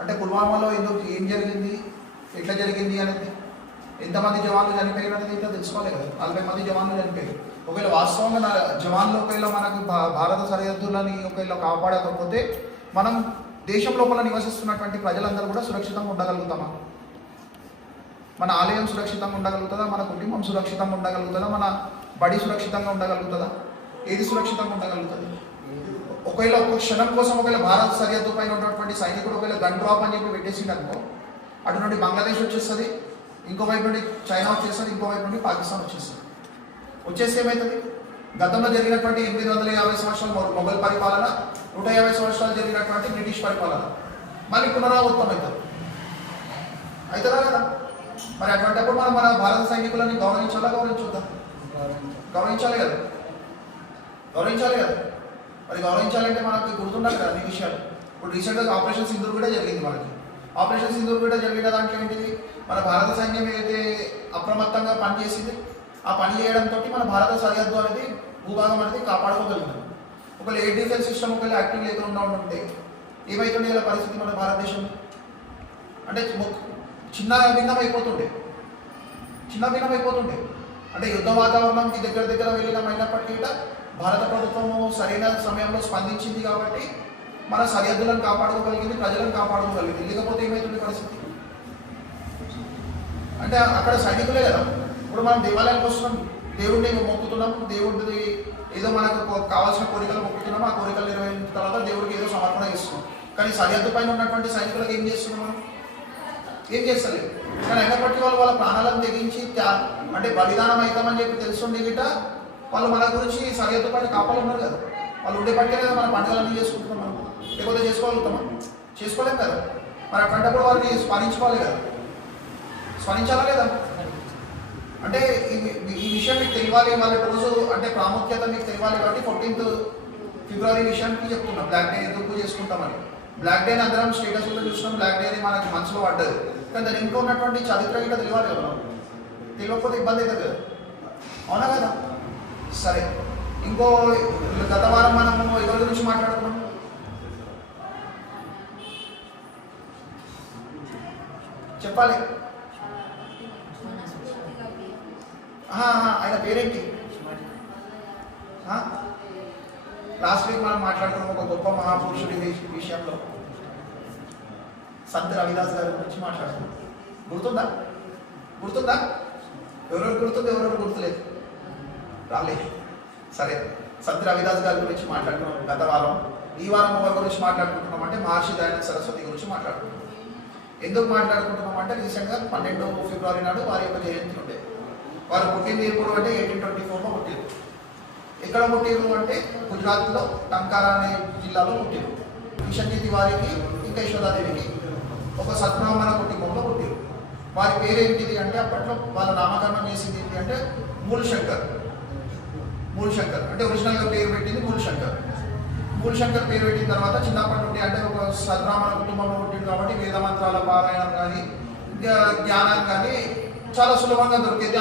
అంటే పుల్వామాలో ఎందుకు ఏం జరిగింది, ఎట్లా జరిగింది అనేది, ఎంతమంది జవాన్లు చనిపోయారు అనేది ఇంకా తెలుసుకోవాలి కదా. 40 మంది జవాన్లు చనిపోయారు. ఒకవేళ వాస్తవంగా జవాన్లు ఒకవేళ మనకు భారత సరిహద్దులని ఒకవేళ కాపాడకపోతే మనం దేశం లోపల నివసిస్తున్నటువంటి ప్రజలందరూ కూడా సురక్షితంగా ఉండగలుగుతామా? మన ఆలయం సురక్షితంగా ఉండగలుగుతుందా? మన కుటుంబం సురక్షితంగా ఉండగలుగుతుందా? మన బడి సురక్షితంగా ఉండగలుగుతుందా? ఏది సురక్షితంగా ఉండగలుగుతుంది? ఒకవేళ ఒక క్షణం కోసం ఒకవేళ భారత సరిహద్దు పైన ఉన్నటువంటి సైనికుడు ఒకవేళ గన్ డ్రాప్ అని చెప్పి పెట్టేసిండు అనుకో, అటు నుండి బంగ్లాదేశ్ వచ్చేస్తుంది, ఇంకో వైపు నుండి చైనా వచ్చేస్తుంది, ఇంకో వైపు నుండి పాకిస్తాన్ వచ్చేస్తుంది. వచ్చేసి ఏమవుతుంది? గతంలో జరిగినటువంటి 850 సంవత్సరాల మొఘల్ పరిపాలన, 150 సంవత్సరాలు జరిగినటువంటి బ్రిటిష్ పరిపాలన మళ్ళీ పునరావృతం అవుతుంది. అవుతుందా కదా? మరి అటువంటిప్పుడు మనం మన భారత సైనికులని గౌరవించాలా, గౌరవించుద్దాం? గౌరవించాలి కదా, గౌరవించాలి కదా. మరి గౌరవించాలంటే మనకి గుర్తుండాలి కదా ఈ విషయాలు. ఇప్పుడు రీసెంట్గా ఆపరేషన్ సింధూర్ కూడా జరిగింది. మనకి ఆపరేషన్ సింధూర్ కూడా జరిగిన దాంట్లో ఏంటిది, మన భారత సైన్యం ఏదైతే అప్రమత్తంగా పనిచేసింది, ఆ పని చేయడంతో మన భారత సరిహద్దు అనేది భూభాగం అనేది కాపాడుకోగలిగింది. ఒకవేళ ఎయిర్ డిఫెన్స్ సిస్టమ్ ఒకవేళ యాక్టివ్ లేకుండా ఉంటే ఏమైతుండే ఇలా పరిస్థితి మన భారతదేశంలో? అంటే చిన్న భిన్నం అయిపోతుండే, చిన్న భిన్నం అయిపోతుండే. అంటే యుద్ధ వాతావరణంకి దగ్గర దగ్గర వెళ్ళినమైనప్పటికీ భారత ప్రభుత్వము సరైన సమయంలో స్పందించింది కాబట్టి మన సరిహద్దులను కాపాడుకోగలిగింది, ప్రజలను కాపాడుకోగలిగింది. లేకపోతే ఏమవుతుంది పరిస్థితి? అంటే అక్కడ సైనికులే కదా. ఇప్పుడు మనం దేవాలయానికి వస్తున్నాం, దేవుడిని మొక్కుతున్నాం, దేవుడిది ఏదో మనకు కావాల్సిన కోరికలు మొక్కుతున్నాం, ఆ కోరికలు నెరవేరిన తర్వాత దేవుడికి ఏదో సమర్పణ చేస్తున్నాం. కానీ సరిహద్దు పైన ఉన్నటువంటి సైనికులకు ఏం చేస్తున్నాం మనం? ఏం చేస్తలేదు. కానీ అయినప్పటికీ వాళ్ళు వాళ్ళ ప్రాణాలను తెగించి అంటే బలిదానం అవుతామని చెప్పి తెలుసుండి గిట వాళ్ళు మన గురించి సరిహద్దు పైన కాపాడున్నారు కదా. వాళ్ళు ఉండే పట్టే కదా మన పండుగలన్నీ చేసుకుంటున్నాం మనం. లేకపోతే చేసుకోగలుగుతామా? చేసుకోలేం కదా. మరి అటువంటిప్పుడు వాళ్ళని స్మరించుకోవాలి కదా, స్మరించాలా లేదా? అంటే ఈ విషయం మీకు తెలియాలి, వాళ్ళ రోజు అంటే ప్రాముఖ్యత మీకు తెలియాలి కాబట్టి 14th ఫిబ్రవరి విషయానికి చెప్తున్నాం. బ్లాక్ డే ఎందుకు చేసుకుంటామని. బ్లాక్ డేని అందరం స్టేటస్లో చూసినాం, బ్లాక్ డేని మనకి మనసులో పడ్డది. కానీ దాని ఇంట్లో ఉన్నటువంటి చరిత్ర గిట్ట తెలియాలి కదా. మనం తెలియకపోతే ఇబ్బంది అవుతుంది కదా, అవునా కదా? సరే, ఇంకో గత వారం మనము ఎవరి గురించి మాట్లాడుకున్నాం? చెప్పాలి. ఆయన పేరేంటి? లాస్ట్ వీక్ మనం మాట్లాడుకున్నాం ఒక గొప్ప మహాపురుషుడి విషయంలో, సంత్ రవిదాస్ గారి గురించి మాట్లాడుకున్నాం. గుర్తుందా? గుర్తుందా? ఎవరెవరు గుర్తుంది, ఎవరెవరు గుర్తులేదు? రాలేదు. సరే, సంత్ రవిదాస్ గారి గురించి మాట్లాడుకున్నాం గత వారం. ఈ వారం ఎవరి గురించి మాట్లాడుకుంటున్నాం అంటే మహర్షి దయానంద సరస్వతి గురించి మాట్లాడుకుంటున్నాం. ఎందుకు మాట్లాడుకుంటున్నాం అంటే రీసెంట్గా 12 ఫిబ్రవరి నాడు వారి యొక్క జయంతి ఉండే. వారు పుట్టింది ఎప్పుడు అంటే 1824లో పుట్టారు. ఎక్కడ పుట్టారు అంటే గుజరాత్లో టంకారా అనే జిల్లాలో పుట్టారు. కిషన్జీ తివారికి ఇంకా యశోదాదేవికి ఒక సద్బ్రాహ్మణ కుటుంబంలో పుట్టారు. వారి పేరేంటిది అంటే అప్పట్లో వాళ్ళ నామకరణం చేసింది ఏంటి అంటే మూల్ శంకర్. మూల్ శంకర్ అంటే ఒరిజినల్గా పేరు పెట్టింది మూల్ శంకర్. మూల్ శంకర్ పేరు పెట్టిన తర్వాత చిన్నప్పటి నుండి అంటే ఒక సద్బ్రాహ్మణ కుటుంబంలో పుట్టింది కాబట్టి వేద మంత్రాల పారాయణం కానీ జ్ఞానం కానీ చాలా సులభంగా దొరికేది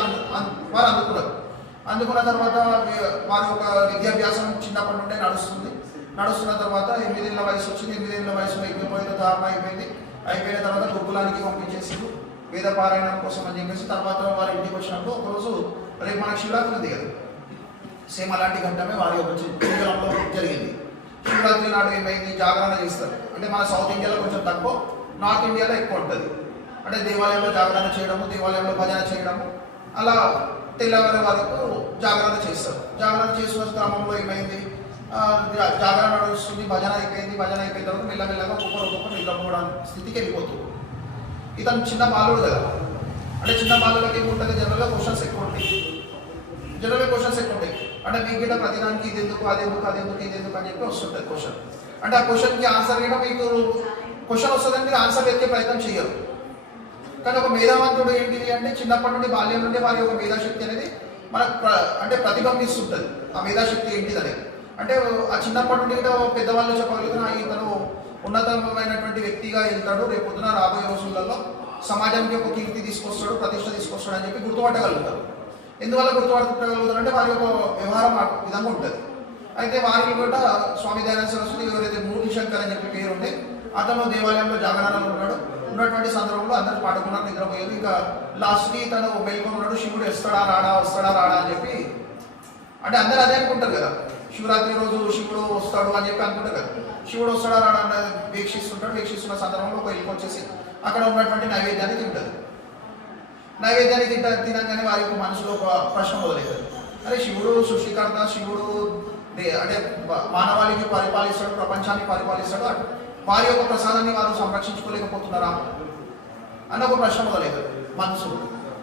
వారు అందుకున్నారు. అందుకున్న తర్వాత వారి ఒక విద్యాభ్యాసం చిన్నప్పటి నుండే నడుస్తున్న తర్వాత 8 ఏళ్ళ వయసు వచ్చింది. 8 ఏళ్ళ వయసులో ఎక్కిపోయిన ధారణ అయిపోయిన తర్వాత గురుకులానికి పంపించేసి వేద పారాయణం కోసం అని చెప్పేసి తర్వాత వారి ఇంటికి వచ్చినప్పుడు ఒకరోజు రేపు మనకు శివరాత్రి ఉంది కదా, సేమ్ అలాంటి ఘట్టమే వారి యొక్క జీవితంలో జరిగింది. శివరాత్రి నాడు ఏమైంది, జాగరణ చేస్తారు. అంటే మన సౌత్ ఇండియాలో కొంచెం తక్కువ, నార్త్ ఇండియాలో ఎక్కువ ఉంటుంది. అంటే దేవాలయంలో జాగరణ చేయడము, దేవాలయంలో భజన చేయడము, అలా తెల్లవారి వరకు జాగరణ చేస్తారు. జాగరణ చేసిన క్రమంలో ఏమైంది, జాగరణ నడుస్తుంది, భజన అయిపోయింది. భజన అయిపోయిన తర్వాత మెల్లమెల్లగా ఒక్కొక్కరు నిద్రపోవడానికి స్థితికి వెళ్ళిపోతుంది. ఇతను చిన్న బాలుడు కదా, అంటే చిన్న బాలులకి ఏముంటుంది, జనరల్గా క్వశ్చన్స్ ఎక్కువ ఉంటాయి. అంటే మీకు గిట్ట ప్రతిదానికి ఇది ఎందుకు, అదెందుకు ఇది ఎందుకు అని చెప్పి వస్తుంటుంది క్వశ్చన్. అంటే ఆ క్వశ్చన్కి ఆన్సర్ గిట్ట మీకు క్వశ్చన్ వస్తుందని మీరు ఆన్సర్ వెతికే ప్రయత్నం చేయరు. కానీ ఒక మేధావంతుడు ఏంటిది అంటే చిన్నప్పటి నుండి బాల్యం నుండి వారి యొక్క మేధాశక్తి అనేది మనకు అంటే ప్రతిబింబిస్తుంటుంది. ఆ మేధాశక్తి ఏంటిది అనేది అంటే ఆ చిన్నప్పటి నుండి కూడా పెద్దవాళ్ళు చెప్పగలుగుతున్నా ఇతను ఉన్నతమైనటువంటి వ్యక్తిగా వెళ్తాడు, రేపు పొద్దున రాబోయే రోజులలో సమాజానికి ఒక కీర్తి తీసుకొస్తాడు, ప్రతిష్ట తీసుకొస్తాడు అని చెప్పి గుర్తుపట్టగలుగుతారు. ఎందువల్ల గుర్తుపట్టగలుగుతారు అంటే వారి యొక్క వ్యవహారం ఆ విధంగా ఉంటుంది. అయితే వారికి కూడా స్వామి దయానంద సరస్వతి ఎవరైతే మూర్తి శంకర్ అని చెప్పి పేరు ఉండే అతను దేవాలయంలో జాగరణలో ఉన్నటువంటి సందర్భంలో అందరు పడుకున్నారు, నిద్రపోయారు. ఇంకా లాస్ట్కి తను మేల్కొని ఉన్నాడు. శివుడు వస్తాడా రాడా అని చెప్పి, అంటే అందరూ అదే అనుకుంటారు కదా, శివరాత్రి రోజు శివుడు వస్తాడు అని చెప్పి అనుకుంటారు కదా. శివుడు వస్తాడా రాడా అన్నది వీక్షిస్తున్న సందర్భంలో ఒక వెళ్ళి వచ్చేసి అక్కడ ఉన్నటువంటి నైవేద్యాన్ని తింటారు. నైవేద్యాన్ని తినగానే వారికి మనసులో ఒక ప్రశ్న మొదలవుతుంది. అరే, శివుడు సృష్టికర్త, శివుడు అంటే మానవాళికి పరిపాలిస్తాడు, ప్రపంచాన్ని పరిపాలిస్తాడు, వారి యొక్క ప్రసాదాన్ని వారు సంరక్షించుకోలేకపోతున్నారా అన్న ఒక ప్రశ్న మొదలవుతుంది.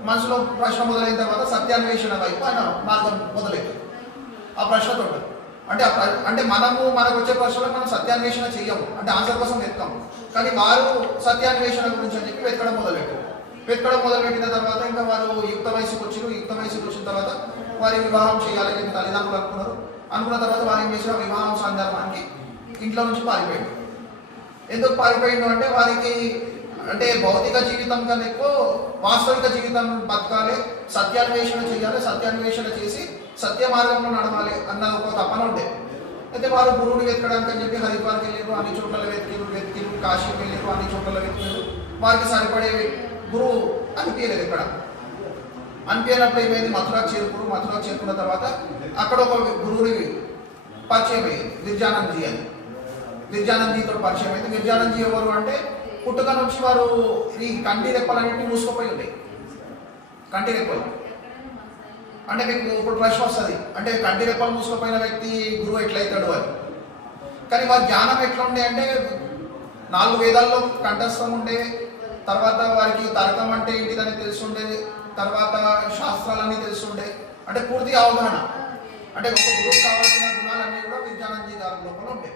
మనసులో ప్రశ్న మొదలైన తర్వాత సత్యాన్వేషణ వైపు ఆయన మార్గం మొదలవుతుంది ఆ ప్రశ్నతో. అంటే మనకు వచ్చే ప్రశ్నలకు మనం సత్యాన్వేషణ చెయ్యము, అంటే ఆన్సర్ కోసం వెతకము. కానీ వారు సత్యాన్వేషణ గురించి అని చెప్పి వెతకడం మొదలుపెట్టిన తర్వాత ఇంకా వారు యుక్త వయసుకు వచ్చిన తర్వాత వారి వివాహం చేయాలని చెప్పి తల్లిదండ్రులు అనుకున్న తర్వాత వారు ఏం చేసిన వివాహం సందర్భానికి ఇంట్లో నుంచి పారిపోయాడు. ఎందుకు పారిపోయిండు అంటే వారికి అంటే భౌతిక జీవితం కన్నా ఎక్కువ వాస్తవిక జీవితం బతకాలి, సత్యాన్వేషణ చేసి సత్య మార్గంలో నడవాలి అన్న ఒక తపన ఉండే. అయితే వారు గురువుని వెతకడానికి అని చెప్పి హరిద్వార్కి వెళ్ళారు, అన్ని చోట్ల వెతికిరు, కాశీకి వెళ్ళారు, అన్ని చోట్ల వెతికారు. వారికి సరిపడే గురువు అనిపించలేదు. అనిపించినప్పుడు ఏమైంది, మథురాకు చేరుకున్న తర్వాత అక్కడ ఒక గురువుని పరిచయం అయ్యింది, విద్యానందీతో పరిచయం అయింది. విద్యానందీ ఎవరు అంటే పుట్టుక నుంచి వారు ఈ కంటి రెప్పలన్నింటినీ మూసుకుపోయి ఉంటాయి. కంటి రెప్పలు అంటే మీకు ఇప్పుడు ప్రశ్న వస్తుంది, అంటే కంటి రెప్పలు మూసుకుపోయిన వ్యక్తి గురువు ఎట్లయితాడు అని. కానీ వారి జ్ఞానం ఎట్లా ఉండే అంటే 4 వేదాల్లో కంఠస్థం ఉండే, తర్వాత వారికి తర్కం అంటే ఏంటిదని తెలుసుండే, తర్వాత శాస్త్రాలన్నీ తెలుసుండే, అంటే పూర్తి అవగాహన. అంటే ఒక గురువు కావాల్సిన గుణాలన్నీ కూడా విద్యానందీ గారి లోపల ఉండే.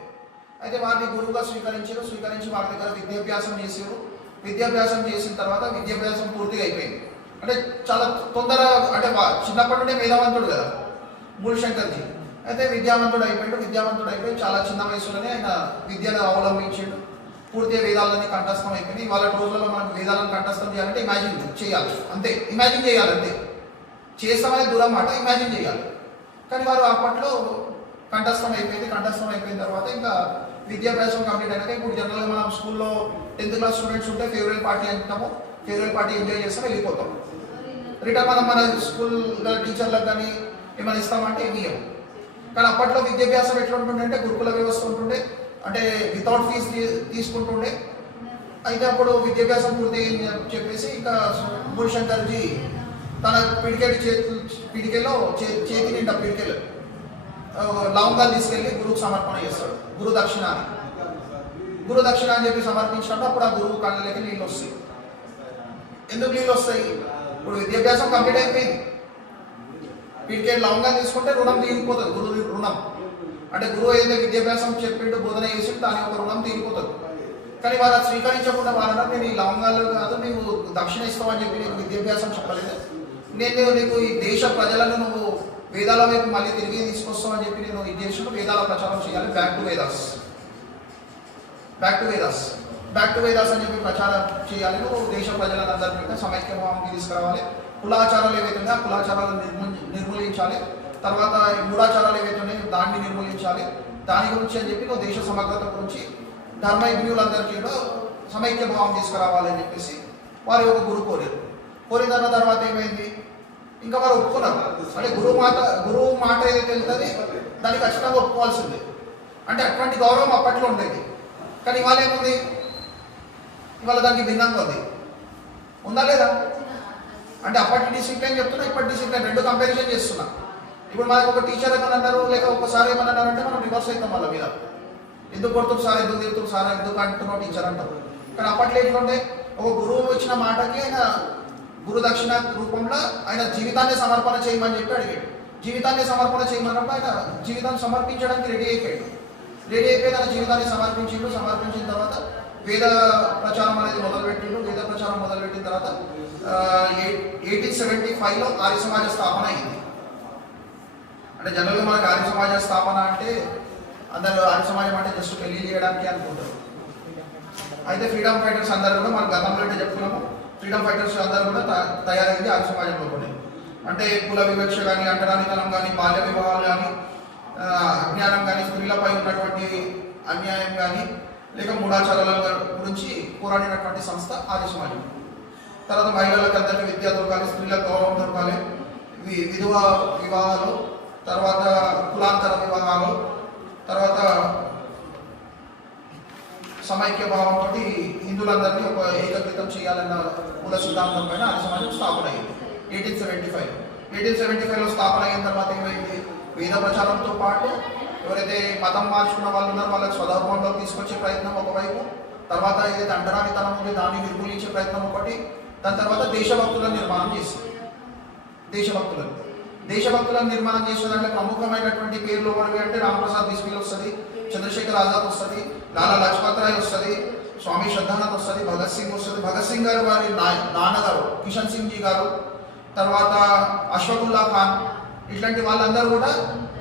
అయితే వారిని గురువుగా స్వీకరించి వారి దగ్గర విద్యాభ్యాసం చేసిన తర్వాత విద్యాభ్యాసం పూర్తిగా అయిపోయింది. అంటే చాలా తొందర, అంటే చిన్నప్పటి నుండే మేధావంతుడు కదా మూలశంకర్జీ. అయితే విద్యావంతుడు అయిపోయి చాలా చిన్న వయసులోనే ఆయన విద్యను అవలంబించాడు. పూర్తిగా వేదాలన్నీ కంఠస్థం అయిపోయింది. వాళ్ళ రోజుల్లో మనం వేదాలను కంఠస్థం చేయాలంటే ఇమాజిన్ చేయాలి అంతే, చేస్తామనే దూరం మాట, ఇమాజిన్ చేయాలి. కానీ వారు అప్పట్లో కంఠస్థం అయిపోయిన తర్వాత ఇంకా విద్యాభ్యాసం కంప్లీట్ అయినాక ఇప్పుడు జనరల్గా మనం స్కూల్లో 10th క్లాస్ స్టూడెంట్స్ ఉంటే ఫేర్వెల్ పార్టీ అంటాము, ఫేర్వెల్ పార్టీ ఎంజాయ్ చేస్తాం, వెళ్ళిపోతాం. రిటర్న్ మన స్కూల్ టీచర్లకు కానీ ఏమైనా ఇస్తామంటే ఏమి ఇవ్వం. కానీ అప్పట్లో విద్యాభ్యాసం ఎట్లా ఉంటుండే అంటే గురుకుల వ్యవస్థ ఉంటుండే, అంటే వితౌట్ ఫీజు తీసుకుంటుండే. అయితే అప్పుడు విద్యాభ్యాసం పూర్తి చెప్పేసి ఇంకా మూలశంకర్జీ తన పిడికెలో చేతి నిండా పిడికెలు లవంగాలు తీసుకెళ్ళి గురువుకు సమర్పణ చేస్తాడు. గురు దక్షిణ అని చెప్పి సమర్పించినప్పుడు అప్పుడు ఆ గురువు కళ్ళలోకి నీళ్ళు వస్తాయి. ఎందుకు నీళ్ళు వస్తాయి? ఇప్పుడు విద్యాభ్యాసం కంప్లీట్ అయిపోయింది. పిడికెళ్ళి లవంగాలు తీసుకుంటే రుణం తీరిపోతుంది, గురువు రుణం. అంటే గురువు ఏదైతే విద్యాభ్యాసం చెప్పిండు, బోధన చేసిండు, దాని ఒక రుణం తీరిపోతుంది. కానీ వారు అది స్వీకరించకుండా వారన్నా నేను ఈ లవంగాలు కాదు, నీవు దక్షిణ ఇస్తావని చెప్పి నీకు విద్యాభ్యాసం చెప్పలేదు, నేను నీకు ఈ దేశ ప్రజలను నువ్వు వేదాల వైపు మళ్ళీ తిరిగి తీసుకొస్తామని చెప్పి నేను ఇది చేసిన వేదాల ప్రచారం చేయాలి, బ్యాక్ టు వేదాస్ అని చెప్పి ప్రచారం చేయాలి. నువ్వు దేశ ప్రజలందరినీ సమైక్య భావానికి తీసుకురావాలి. కులాచారాలు ఏవైతే ఉన్నాయో ఆ కులాచారాలను నిర్మూలించాలి. తర్వాత మూఢాచారాలు ఏవైతే ఉన్నాయో దాన్ని నిర్మూలించాలి. దాని గురించి అని చెప్పి నువ్వు దేశ సమగ్రత గురించి ధర్మజ్ఞులందరికీ కూడా సమైక్య భావం తీసుకురావాలి అని చెప్పేసి వారి ఒక గురువు కోరిన తర్వాత ఏమైంది, ఇంకా వారు ఒప్పుకున్నారు. అంటే గురువు మాట ఏదైతే వెళ్తుంది దానికి ఖచ్చితంగా ఒప్పుకోవాల్సిందే. అంటే అటువంటి గౌరవం అప్పట్లో ఉండేది. కానీ ఇవాళ ఏముంది, ఇవాళ దానికి భిన్నంగా ఉందా లేదా? అంటే అప్పటి డిసిప్లిన్ చెప్తున్నా, ఇప్పటి డిసిప్లిన్ రెండు కంపారిజన్ చేస్తున్నా. ఇప్పుడు మనకు ఒక టీచర్ ఏమన్నా అన్నారు, లేక ఒకసారి ఏమన్నా అన్నారంటే మనం రివర్స్ అవుతాం వాళ్ళ మీద. ఎందుకు కొడుతుంది సార్, ఎందుకు తిరుగుతుంది సార్, ఎందుకు అంటున్నావు టీచర్ అంటారు. కానీ అప్పట్లో ఏంటంటే ఒక గురువు ఇచ్చిన మాటకి ఆయన గురు దక్షిణ రూపంలో ఆయన జీవితాన్ని సమర్పణ చేయమని చెప్పి అడిగాడు. జీవితాన్ని సమర్పణ చేయమన్నప్పుడు ఆయన జీవితాన్ని సమర్పించడానికి రెడీ అయిపోయి తన జీవితాన్ని సమర్పించిన తర్వాత వేద ప్రచారం అనేది మొదలుపెట్టిండు. వేద ప్రచారం మొదలుపెట్టిన తర్వాత 1875లో ఆర్య సమాజ స్థాపన అయింది. అంటే జనరల్గా మనకి ఆర్య సమాజ స్థాపన అంటే అందరూ ఆర్య సమాజం అంటే జస్ట్ పెళ్లి చేయడానికి అనుకుంటారు. అయితే ఫ్రీడమ్ ఫైటర్స్ అందరూ కూడా మన గతంలో అంటే చెప్తున్నాము, ఫ్రీడమ్ ఫైటర్స్ అందరూ కూడా తయారైంది ఆర్య సమాజంలో కూడా. అంటే కుల వివక్ష కానీ, అంటరానితనం కానీ, బాల్య వివాహాలు కానీ, అజ్ఞానం కానీ, స్త్రీలపై ఉన్నటువంటి అన్యాయం కానీ, లేక మూఢాచారాల గురించి పోరాడినటువంటి సంస్థ ఆర్య సమాజం. తర్వాత మహిళలకు అందరికీ విద్య దొరకాలి, స్త్రీలకు గౌరవం దొరకాలి, విధవ వివాహాలు, తర్వాత కులాంతర వివాహాలు, తర్వాత సమైక్య భావంతో హిందువులందరినీ ఒక ఏకీకృతం చేయాలన్న మూల సిద్ధాంతం పైన ఆర్య సమాజం స్థాపన అయింది 1875లో స్థాపన అయిన తర్వాత ఏమైంది, వేద ప్రచారంతో పాటు ఎవరైతే మతం మార్చుకున్న వాళ్ళు ఉన్నారో వాళ్ళకి స్వధర్మంలో తీసుకొచ్చే ప్రయత్నం ఒకవైపు, తర్వాత ఏదైతే అంటరానితనం ఉంది దాన్ని నిర్మూలించే ప్రయత్నం ఒకటి, దాని తర్వాత దేశభక్తులను నిర్మాణం చేసింది. దేశభక్తులను నిర్మాణం చేసిన దాంట్లో ప్రముఖమైనటువంటి పేర్లు ఎవరివి అంటే రామప్రసాద్ బిస్మిల్ వస్తుంది, చంద్రశేఖర్ ఆజాద్ వస్తుంది, లాలా లజపత్ రాయ్ వస్తుంది, స్వామి శ్రద్ధానంద్ వస్తుంది, భగత్ సింగ్ వస్తుంది. భగత్ సింగ్ గారు వారి నాన్నగారు కిషన్ సింగ్ జీ గారు, తర్వాత అష్ఫకుల్లా ఖాన్, ఇట్లాంటి వాళ్ళందరూ కూడా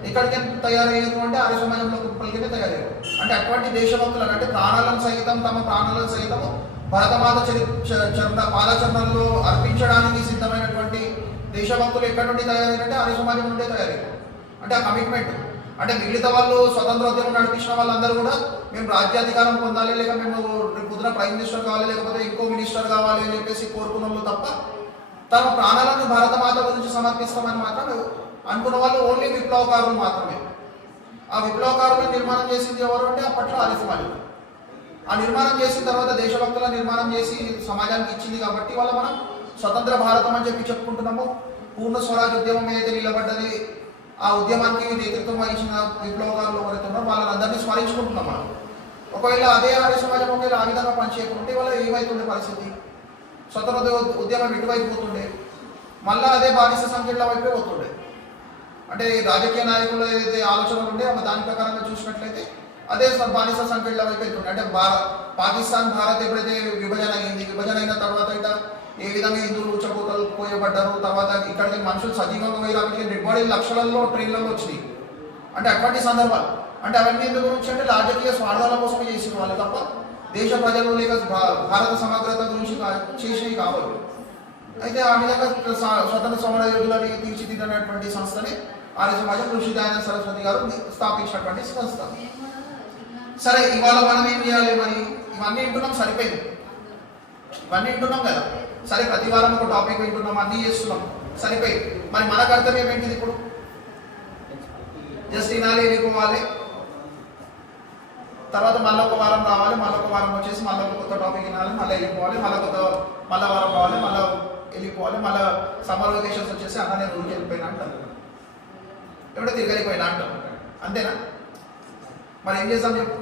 ఎక్కడికి తయారయ్యారు అంటే ఆర్య సమాజంలో కుప్పలకి తయారయ్యారు. అంటే అటువంటి దేశభక్తులు అంటే ప్రాణాలను సహితం తమ ప్రాణాలను సహితము భరతమాత పాదచరణంలో అర్పించడానికి సిద్ధమైనటువంటి దేశభక్తులు ఎక్కడి నుండి తయారైనంటే ఆర్య సమాజం నుండే తయారయ్యారు. అంటే ఆ కమిట్మెంట్ అంటే మిగతా వాళ్ళు స్వతంత్రోద్యమం నడిపించిన వాళ్ళందరూ కూడా మేము రాజ్యాధికారం పొందాలి, లేక మేము పొద్దున ప్రైమ్ మినిస్టర్ కావాలి, లేకపోతే ఇంకో మినిస్టర్ కావాలి అని చెప్పేసి కోరుకున్న వాళ్ళు తప్ప తమ ప్రాణాలను భారతమాత గురించి సమర్పిస్తామని మాత్రం అనుకున్న వాళ్ళు ఓన్లీ విప్లవకారులు మాత్రమే. ఆ విప్లవకారులను నిర్మాణం చేసింది ఎవరు అంటే అప్పట్లో ఆర్య సమాజం. ఆ నిర్మాణం చేసిన తర్వాత దేశభక్తుల నిర్మాణం చేసి సమాజానికి ఇచ్చింది కాబట్టి వాళ్ళ మనం స్వతంత్ర భారతం అని చెప్పి చెప్పుకుంటున్నాము. పూర్ణ స్వరాజ్ ఉద్యమం ఏదైతే నిలబడ్డది, ఆ ఉద్యమానికి నేతృత్వం వహించిన విప్లవకారులు ఎవరైతే ఉన్నారో వాళ్ళందరినీ స్మరించుకుంటున్నాం మనం. ఒకవేళ అదే ఆర్య సమాజం ఒకవేళ ఆ విధంగా పనిచేయకుంటే వాళ్ళ ఏమైతుండే పరిస్థితి, స్వతంత్ర ఉద్యమం ఇటువైపు పోతుండే, మళ్ళీ అదే బానిస సంఖ్యల వైపే పోతుండే. అంటే రాజకీయ నాయకులు ఏదైతే ఆలోచనలు ఉంటే దాని ప్రకారంగా చూసినట్లయితే అదే బానిస సంఖ్యల వైపు వెళ్తుండే. అంటే పాకిస్తాన్ భారత్ ఎప్పుడైతే విభజన అయింది, విభజన అయిన తర్వాత ఇట ఏ విధంగా హిందువులు ఉచ్చకోతలు పోయబడ్డారు, తర్వాత ఇక్కడికి మనుషులు సజీవంగా పోయి అక్కడికి డెడ్ బాడీ లక్షలలో ట్రైన్లలో వచ్చినాయి. అంటే అటువంటి సందర్భాలు అంటే అవన్నీ ఎందుకు గురించి అంటే రాజకీయ స్వార్థాల కోసమే చేసిన వాళ్ళు తప్ప దేశ ప్రజలు లేక భారత సమగ్రత గురించి చేసినవి కావాలి. అయితే ఆ విధంగా స్వతంత్ర సమర యోధులని తీర్చిదిద్దినటువంటి సంస్థని ఆర్య సమాజం ఋషి దయానంద సరస్వతి గారు స్థాపించినటువంటి సంస్థ. సరే, ఇవాళ మనం ఏం చేయాలి? మరి ఇవన్నీ వింటున్నాం, సరిపోయింది, ఇవన్నీ వింటున్నాం కదా. సరే, ప్రతి వారం ఒక టాపిక్ వింటున్నాం, అన్నీ చేస్తున్నాం, సరిపోయింది. మరి మన కర్తవ్యం ఏంటిది ఇప్పుడు? జస్ట్ వినాలి, వెళ్ళిపోవాలి, తర్వాత మళ్ళీ ఒక వారం రావాలి, మళ్ళీ ఒక వారం వచ్చేసి మళ్ళీ ఒక కొత్త టాపిక్ వినాలి, మళ్ళీ వెళ్ళిపోవాలి, మళ్ళీ వారం రావాలి, మళ్ళీ వెళ్ళిపోవాలి, మళ్ళీ సమ్మర్ వెకేషన్స్ వచ్చేసి అన్న నేను ఊరికి వెళ్ళిపోయినా అంటారు, ఎప్పుడో తిరగలిపోయినా అంటారు. అంతేనా? మరి ఏం చేద్దాం చెప్పు?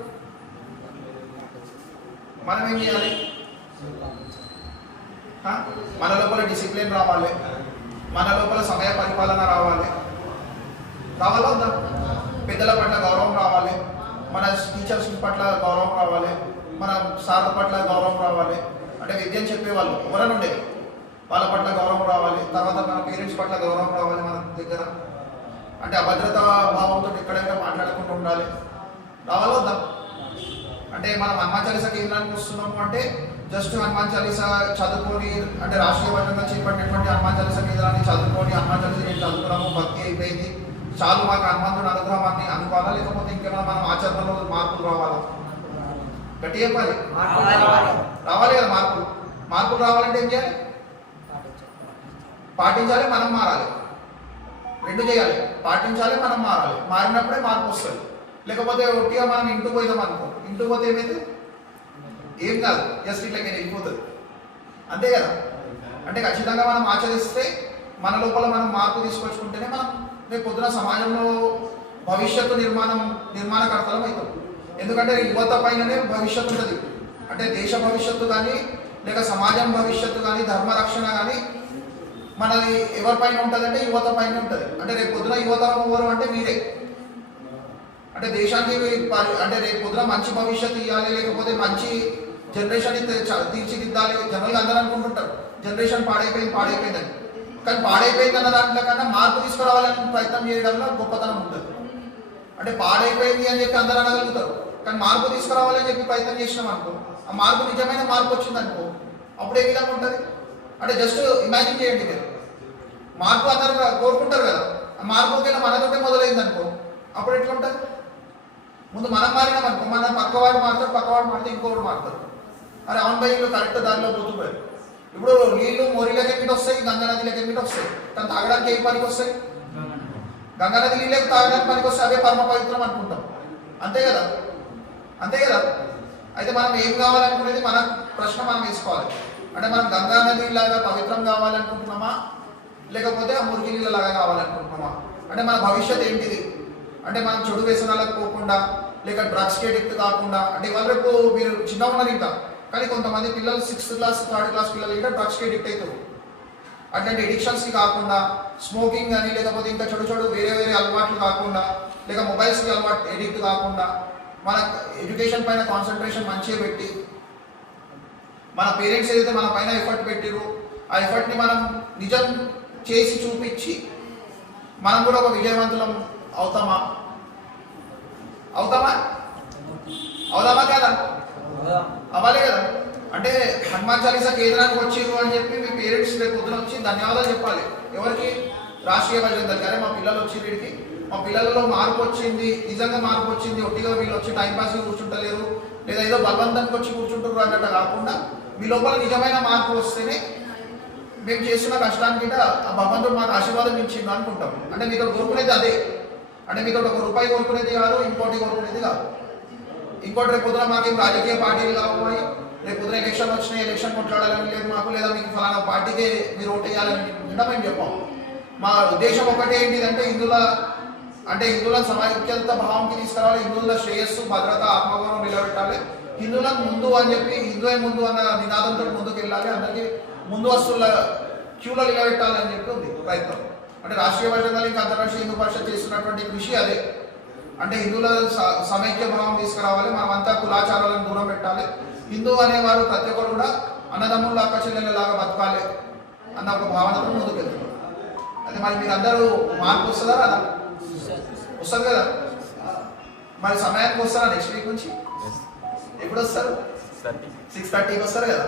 మనం ఏం చేయాలి? మన లోపల డిసిప్లిన్ రావాలి, మన లోపల సమయ పరిపాలన రావాలి, రావాలా వద్దా? పెద్దల పట్ల గౌరవం రావాలి, మన టీచర్స్ పట్ల గౌరవం రావాలి, మన సార్ల పట్ల గౌరవం రావాలి. అంటే విద్యను చెప్పేవాళ్ళు ఎవరైనా ఉండేది వాళ్ళ పట్ల గౌరవం రావాలి. తర్వాత మన పేరెంట్స్ పట్ల గౌరవం రావాలి మన దగ్గర. అంటే అభద్రతా భావంతో ఎక్కడైనా మాట్లాడకుండా ఉండాలి, రావాలా వద్దా? అంటే మనం హనుమాన్ చాలీసా కేంద్రానికి వస్తున్నాము అంటే జస్ట్ హనుమాన్ చాలీసా చదువుకొని అంటే రాష్ట్రీయ పట్టణంగా చేపట్టినటువంటి హనుమాన్ చాలీసా కేంద్రాన్ని చదువుకొని హనుమాన్ చాలీసా నేను చదువుకున్నాము, భక్తి అయిపోయింది, చాలు మాకు హనుమంతుడు అనుగ్రహాన్ని అనుకోవాలా? లేకపోతే ఇంకేమైనా మనం ఆచరణలో మార్పులు రావాలా? గట్టి చెప్పాలి, రావాలి కదా మార్పులు రావాలంటే ఏం చేయాలి? పాటించాలి, మనం మారాలి, రెండు చేయాలి. పాటించాలి, మనం మారాలి, మారినప్పుడే మార్పు వస్తుంది. లేకపోతే ఒట్టిగా మనం ఇంటికి పోయిదాం అనుకో, ఇంటికి పోతే ఏమైంది? ఏం కాదు, జస్ట్ ఇట్లా వెళ్ళిపోతుంది, అంతే కదా. అంటే ఖచ్చితంగా మనం ఆచరిస్తే మన లోపల మనం మార్పు తీసుకొచ్చుకుంటేనే మనం రేపు పొద్దున సమాజంలో భవిష్యత్తు నిర్మాణకర్తలం అవుతాం. ఎందుకంటే యువత పైననే భవిష్యత్తు ఉంటుంది. అంటే దేశ భవిష్యత్తు కానీ లేక సమాజం భవిష్యత్తు కానీ ధర్మరక్షణ కానీ మనది ఎవరిపైన ఉంటుంది అంటే యువత పైన ఉంటుంది. అంటే రేపు పొద్దున యువతరం ఎవరు అంటే మీరే. అంటే దేశానికి అంటే రేపు పొద్దున మంచి భవిష్యత్తు ఇవ్వాలి, లేకపోతే మంచి జనరేషన్ తీర్చిదిద్దాలి. జనరల్గా అందరూ అనుకుంటుంటారు జనరేషన్ పాడైపోయిందని, కానీ పాడైపోయింది అన్న దాంట్లో కన్నా మార్పు తీసుకురావాలని ప్రయత్నం చేయడంలో గొప్పతనం ఉంటుంది. అంటే పాడైపోయింది అని చెప్పి అందరూ అనగలుగుతారు, కానీ మార్పు తీసుకురావాలని చెప్పి ప్రయత్నం చేసినాం అనుకో, ఆ మార్పు నిజమైన మార్పు వచ్చింది అనుకో, అప్పుడు ఏ విధంగా ఉంటుంది అంటే జస్ట్ ఇమాజిన్ చేయండి, మీరు మార్పు అందరూ కోరుకుంటారు కదా, ఆ మార్పు ఒకవేళ మనతోటే మొదలైంది అనుకో, అప్పుడు ఎట్లా ఉంటుంది? ముందు మనం మారినాం అనుకో, మన పక్కవాడు మారితే ఇంకోటి మారుతారు. అరే అవును భయ్ వీళ్ళు కరెక్ట్ దారిలో పోతున్నారు. ఇప్పుడు నీళ్లు మోరీలకి ఎన్నిటి వస్తాయి, గంగా నదిలోకి ఎన్నిటి వస్తాయి, కానీ తాగడానికి ఏ పనికి వస్తాయి? గంగా నది నీళ్ళకి తాగడానికి పనికి వస్తాయి, అవే పరమ పవిత్రం అనుకుంటాం. అంతే కదా, అంతే కదా. అయితే మనం ఏం కావాలనుకునేది మన ప్రశ్న మనం వేసుకోవాలి. అంటే మనం గంగా నది లాగా పవిత్రం కావాలనుకుంటున్నామా, లేకపోతే ఆ మురికి నీళ్ళ లాగా కావాలనుకుంటున్నామా? అంటే మన భవిష్యత్ ఏంటిది? అంటే మనం చెడు వ్యసనాలకు పోకుండా, లేక డ్రగ్స్కి ఎడిక్ట్ కాకుండా. అంటే ఇవాళ రేపు మీరు చిన్న ఉన్నారు ఇంకా, కానీ కొంతమంది పిల్లలు 6th క్లాస్ 3rd క్లాస్ పిల్లలు ఇంకా డ్రగ్స్కి ఎడిక్ట్ అవుతారు. అట్లాంటి ఎడిక్షన్స్కి కాకుండా, స్మోకింగ్ కానీ లేకపోతే ఇంకా చెడు వేరే అలవాట్లు కాకుండా, లేక మొబైల్స్కి అలవాటు ఎడిక్ట్ కాకుండా, మన ఎడ్యుకేషన్ పైన కాన్సన్ట్రేషన్ మంచిగా పెట్టి, మన పేరెంట్స్ ఏదైతే మన పైన ఎఫర్ట్ పెట్టిరో ఆ ఎఫర్ట్ని మనం నిజం చేసి చూపించి మనం కూడా ఒక విజయవంతులం అవుతామా కదా? అవ్వాలి కదా. అంటే హనుమాన్ చాలీసా కేంద్రానికి వచ్చిర్రు అని చెప్పి మీ పేరెంట్స్ రేపు పొద్దున వచ్చి ధన్యవాదాలు చెప్పాలి. ఎవరికి? రాష్ట్రీయ భజనకి. అరే మా పిల్లలు వచ్చి వీడికి, మా పిల్లలలో మార్పు వచ్చింది, నిజంగా మార్పు వచ్చింది, ఒట్టిగా వీళ్ళు వచ్చి టైంపాస్గా కూర్చుంటలేరు, లేదా ఏదో బలవంతానికి వచ్చి కూర్చుంటారు అన్నట్టు కాకుండా మీ లోపల నిజమైన మార్పు వస్తేనే మేము చేస్తున్న కష్టానికి ఆ భగవంతుడు మాకు ఆశీర్వాదం ఇచ్చిండు అనుకుంటాం. అంటే మీతో కోరుకునేది అదే. అంటే మీతో ఒక రూపాయి కోరుకునేది కాదు, ఇంకోటి కోరుకునేది కాదు. ఇంకోటి రేపు పొద్దున మాకు రాజకీయ పార్టీలు కావాలి, రేపు పొద్దున ఎలక్షన్ వచ్చినాయి, ఎలక్షన్ కొట్లాడాలని లేదు మాకు, లేదా మీకు ఫలానా పార్టీకే మీరు ఓటు వేయాలని కూడా మేము చెప్పాము. మా ఉద్దేశం ఒకటే ఏంటిదంటే హిందువుల సమైక్యత భావంకి తీసుకురావాలి, హిందువుల శ్రేయస్సు, భద్రత, ఆత్మగౌరవం నిలబెట్టాలి, హిందువులకు ముందు అని చెప్పి హిందువే ముందు అన్న నినాదంతో ముందుకు వెళ్ళాలి, అందరికీ ముందు వస్తువుల క్యూలో నిలబెట్టాలి అని చెప్పి ఉంది ప్రయత్నం. అంటే రాష్ట్రీయ భజనలు ఇంకా అంతర్రాష్ట్రీయ హిందూ పరిషత్ చేస్తున్నటువంటి కృషి అదే. అంటే హిందువుల సమైక్య భావం తీసుకురావాలి, మనమంతా కులాచారాలను దూరం పెట్టాలి, హిందూ అనేవారు ప్రతి ఒక్కరు కూడా అన్నదమ్ముల అక్క చెల్లెళ్ళలాగా బతకాలి అన్న ఒక భావనతో ముందుకు వెళ్తున్నారు. అది మరి మీరు అందరూ మార్పు వస్తుందా కదా? వస్తుంది కదా. మరి సమయానికి వస్తారా నెక్స్ట్ వీక్ నుంచి? ఎప్పుడు వస్తారు? 6:30కి వస్తారు కదా.